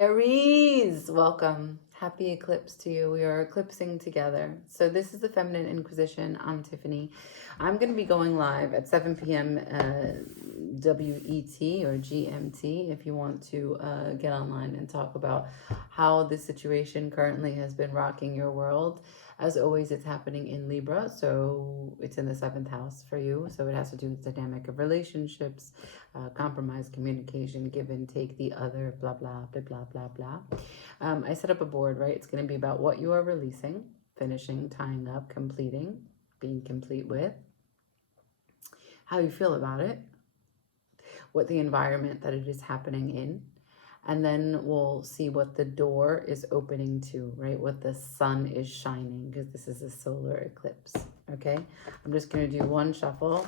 Aries, welcome. Happy eclipse to you. We are eclipsing together. So this is the Feminine Inquisition. I'm Tiffany. I'm going to be going live at 7 p.m. WET or GMT if you want to get online and talk about how this situation currently has been rocking your world. As always, it's happening in Libra, so it's in the seventh house for you. So it has to do with the dynamic of relationships, compromise, communication, give and take, the other, blah, blah, blah, blah, blah, blah. I set up a board, right? It's going to be about what you are releasing, finishing, tying up, completing, being complete with, how you feel about it, what the environment that it is happening in, and then we'll see what the door is opening to, right? What the sun is shining, because this is a solar eclipse, okay? I'm just going to do one shuffle.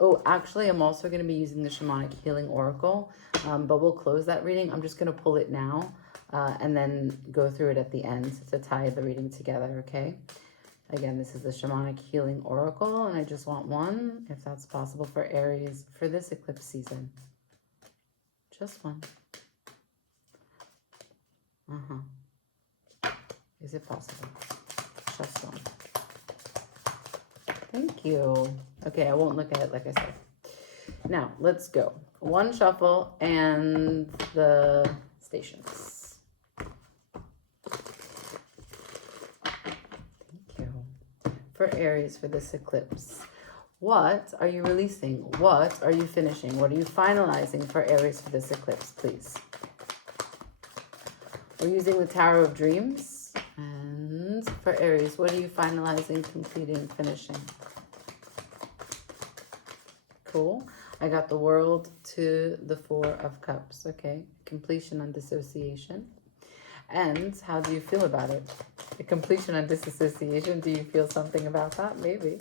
Oh, actually, I'm also going to be using the Shamanic Healing Oracle, but we'll close that reading. I'm just going to pull it now and then go through it at the end to tie the reading together, okay? Again, this is the Shamanic Healing Oracle, and I just want one, if that's possible, for Aries for this eclipse season. Just one. Is it possible? Just one. Thank you. Okay, I won't look at it like I said. Now, let's go. One shuffle and the stations. Thank you. For Aries for this eclipse, what are you releasing? What are you finishing? What are you finalizing for Aries for this eclipse, please? We're using the Tower of Dreams. And for Aries, what are you finalizing, completing, finishing? Cool. I got the World to the Four of Cups. Okay. Completion and dissociation. And how do you feel about it? The completion and disassociation. Do you feel something about that? Maybe.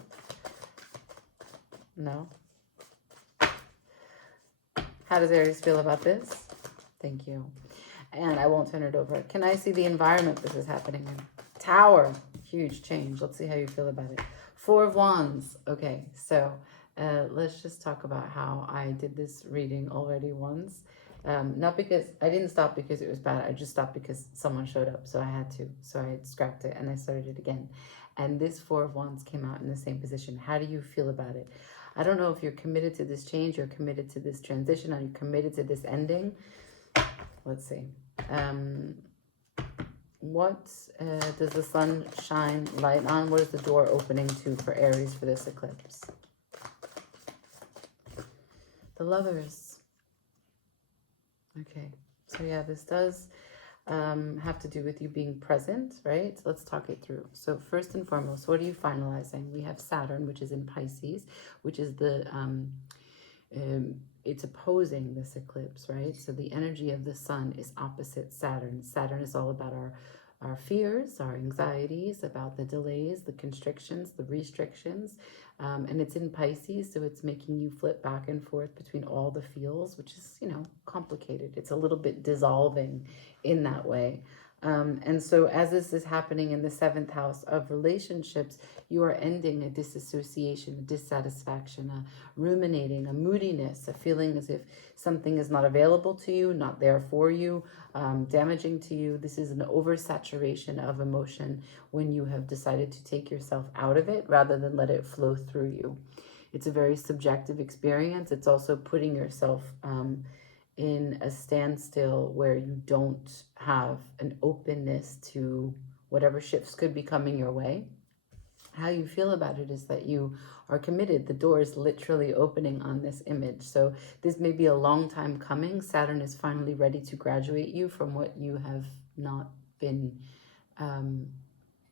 No. How does Aries feel about this? Thank you. And I won't turn it over. Can I see the environment this is happening in? Tower. Huge change. Let's see how you feel about it. Four of Wands. Okay, so let's just talk about how I did this reading already once. Not because I didn't stop because it was bad. I just stopped because someone showed up, so I had to. So I scrapped it and I started it again. And this Four of Wands came out in the same position. How do you feel about it? I don't know if you're committed to this change, you're committed to this transition, are you committed to this ending? Let's see. What does the sun shine light on? What is the door opening to for Aries for this eclipse? The Lovers. Okay, so yeah, this does have to do with you being present, right? Let's talk it through. So first and foremost, what are you finalizing? We have Saturn, which is in Pisces, which is the it's opposing this eclipse, right? So the energy of the sun is opposite Saturn. Saturn is all about our fears, our anxieties, about the delays, the constrictions, the restrictions. And it's in Pisces, so it's making you flip back and forth between all the feels, which is, you know, complicated. It's a little bit dissolving in that way. And so as this is happening in the seventh house of relationships, you are ending a disassociation, a dissatisfaction, a ruminating, a moodiness, a feeling as if something is not available to you, not there for you, damaging to you. This is an oversaturation of emotion when you have decided to take yourself out of it rather than let it flow through you. It's a very subjective experience. It's also putting yourself in a standstill where you don't have an openness to whatever shifts could be coming your way. How you feel about it is that you are committed. The door is literally opening on this image. So this may be a long time coming. Saturn is finally ready to graduate you from what you have not been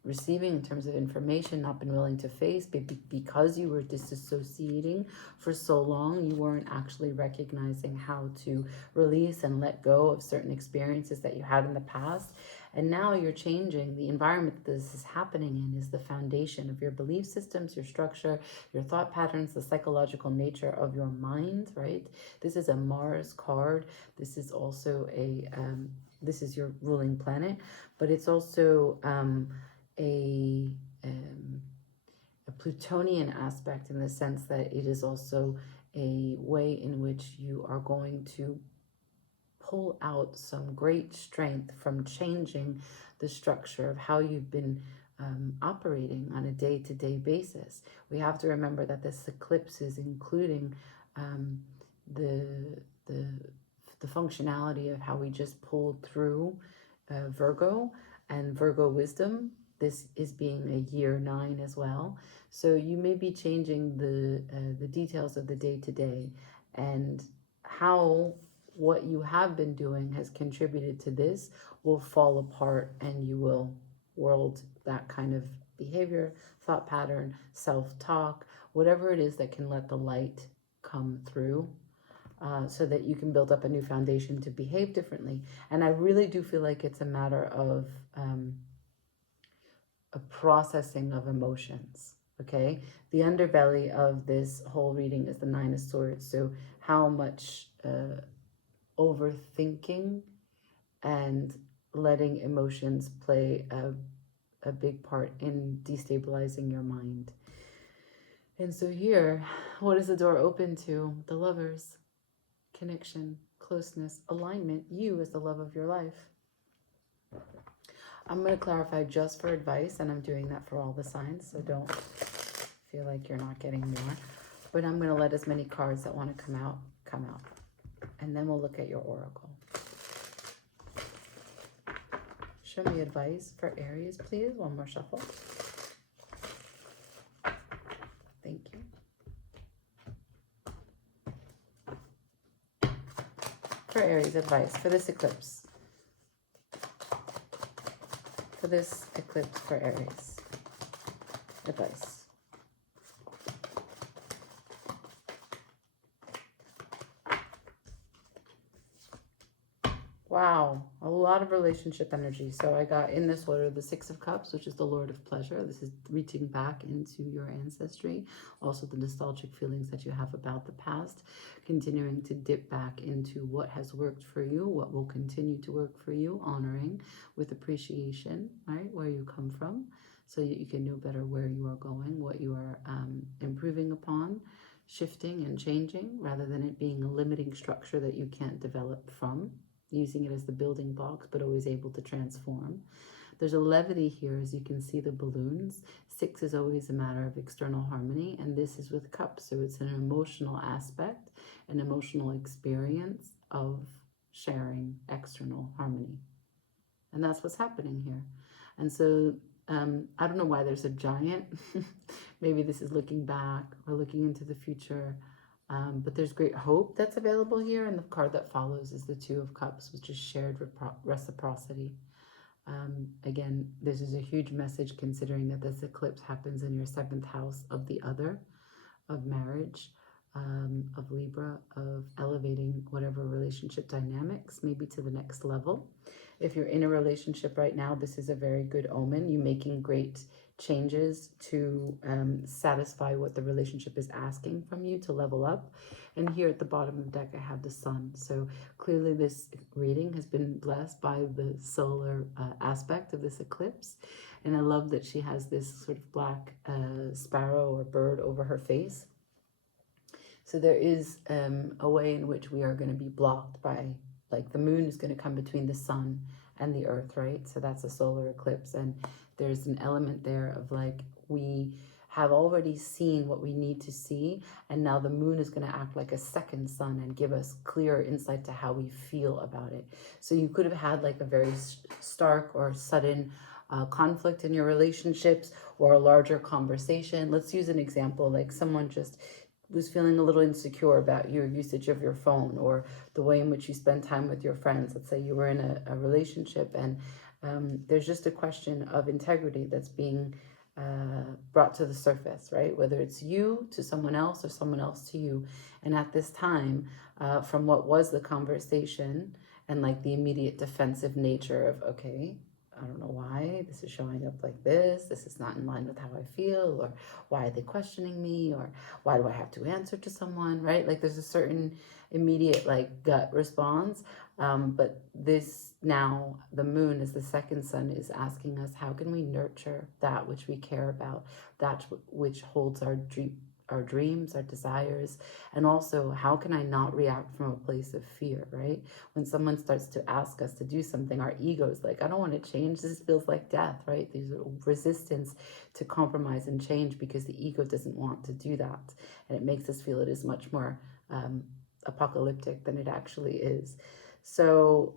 receiving in terms of information, not been willing to face, because you were disassociating for so long, you weren't actually recognizing how to release and let go of certain experiences that you had in the past. And now you're changing. The environment that this is happening in is the foundation of your belief systems, your structure, your thought patterns, the psychological nature of your mind, right? This is a Mars card. This is also this is your ruling planet, but it's also a Plutonian aspect in the sense that it is also a way in which you are going to pull out some great strength from changing the structure of how you've been operating on a day-to-day basis. We have to remember that this eclipse is including the the the functionality of how we just pulled through Virgo and Virgo wisdom. This is being a year 9 as well. So you may be changing the details of the day to day, and how what you have been doing has contributed to this will fall apart, and you will world that kind of behavior, thought pattern, self-talk, whatever it is that can let the light come through, so that you can build up a new foundation to behave differently. And I really do feel like it's a matter of a processing of emotions. Okay, the underbelly of this whole reading is the Nine of Swords. So how much overthinking and letting emotions play a big part in destabilizing your mind. And so here, what is the door open to? The Lovers. Connection, closeness, alignment. You as the love of your life. I'm going to clarify just for advice, and I'm doing that for all the signs, so don't feel like you're not getting more. But I'm going to let as many cards that want to come out. And then we'll look at your oracle. Show me advice for Aries, please. One more shuffle. Thank you. For Aries, advice for this eclipse. For this eclipse for Aries. Advice. Wow, a lot of relationship energy. So I got in this order the Six of Cups, which is the Lord of Pleasure. This is reaching back into your ancestry. Also the nostalgic feelings that you have about the past. Continuing to dip back into what has worked for you, what will continue to work for you. Honoring with appreciation, right, where you come from, so that you can know better where you are going, what you are improving upon, shifting and changing, rather than it being a limiting structure that you can't develop from. Using it as the building blocks, but always able to transform. There's a levity here, as you can see the balloons. 6 is always a matter of external harmony, and this is with cups, so it's an emotional aspect, an emotional experience of sharing external harmony. And that's what's happening here. And so I don't know why there's a giant. Maybe this is looking back or looking into the future. But there's great hope that's available here. And the card that follows is the Two of Cups, which is shared reciprocity. Again, this is a huge message considering that this eclipse happens in your 7th house of the other, of marriage, of Libra, of elevating whatever relationship dynamics, maybe to the next level. If you're in a relationship right now, this is a very good omen. You making great changes to satisfy what the relationship is asking from you to level up. And here at the bottom of the deck, I have the Sun. So clearly this reading has been blessed by the solar aspect of this eclipse. And I love that she has this sort of black sparrow or bird over her face. So there is a way in which we are going to be blocked by, like the moon is going to come between the sun and the earth, right? So that's a solar eclipse. And there's an element there of like, we have already seen what we need to see. And now the moon is going to act like a second sun and give us clearer insight to how we feel about it. So you could have had like a very stark or sudden conflict in your relationships, or a larger conversation. Let's use an example, like someone just was feeling a little insecure about your usage of your phone, or the way in which you spend time with your friends. Let's say you were in a relationship and there's just a question of integrity that's being brought to the surface, right? Whether it's you to someone else or someone else to you. And at this time, from what was the conversation and like the immediate defensive nature of, okay, I don't know why this is showing up like this. This is not in line with how I feel, or why are they questioning me, or why do I have to answer to someone, right? Like there's a certain immediate like gut response. But this now, the moon is the second sun, is asking us, how can we nurture that which we care about, that which holds our our dreams, our desires, and also how can I not react from a place of fear, right? When someone starts to ask us to do something, our ego is like, I don't want to change. This feels like death, right? There's a resistance to compromise and change because the ego doesn't want to do that. And it makes us feel it is much more apocalyptic than it actually is. So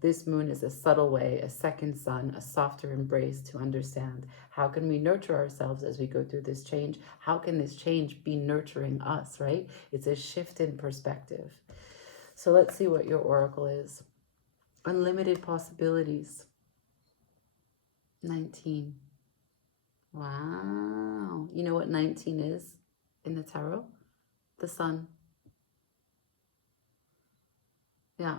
this moon is a subtle way, a second sun, a softer embrace to understand how can we nurture ourselves as we go through this change. How can this change be nurturing us, right? It's a shift in perspective. So let's see what your oracle is. Unlimited possibilities. 19. Wow. You know what 19 is in the tarot? The sun. Yeah.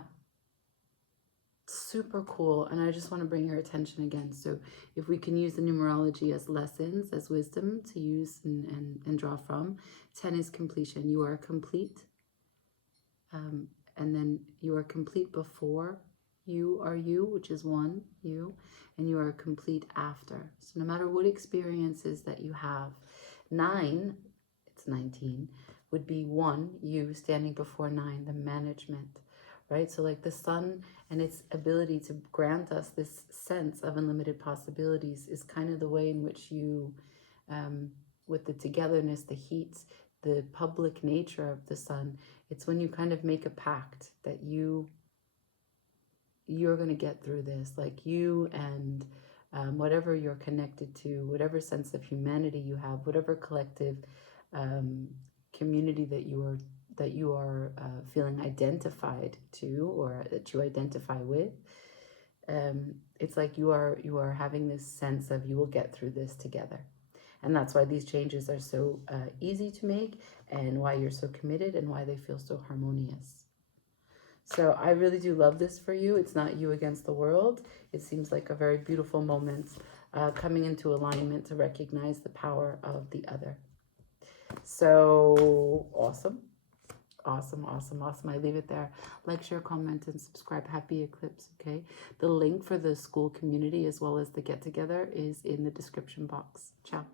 Super cool. And I just want to bring your attention again. So if we can use the numerology as lessons, as wisdom to use and draw from, 10 is completion. You are complete. And then you are complete before you are you, which is 1, you, and you are complete after. So no matter what experiences that you have, 9, it's 19, would be 1, you standing before 9, the management, right? So like the sun and its ability to grant us this sense of unlimited possibilities is kind of the way in which you, with the togetherness, the heat, the public nature of the sun, it's when you kind of make a pact that you're going to get through this, like you and whatever you're connected to, whatever sense of humanity you have, whatever collective community that you are feeling identified to, or that you identify with. It's like you are having this sense of you will get through this together. And that's why these changes are so easy to make, and why you're so committed, and why they feel so harmonious. So I really do love this for you. It's not you against the world. It seems like a very beautiful moment coming into alignment to recognize the power of the other. So awesome. Awesome, awesome, awesome. I leave it there. Like, share, comment, and subscribe. Happy Eclipse, okay? The link for the school community as well as the get-together is in the description box. Ciao.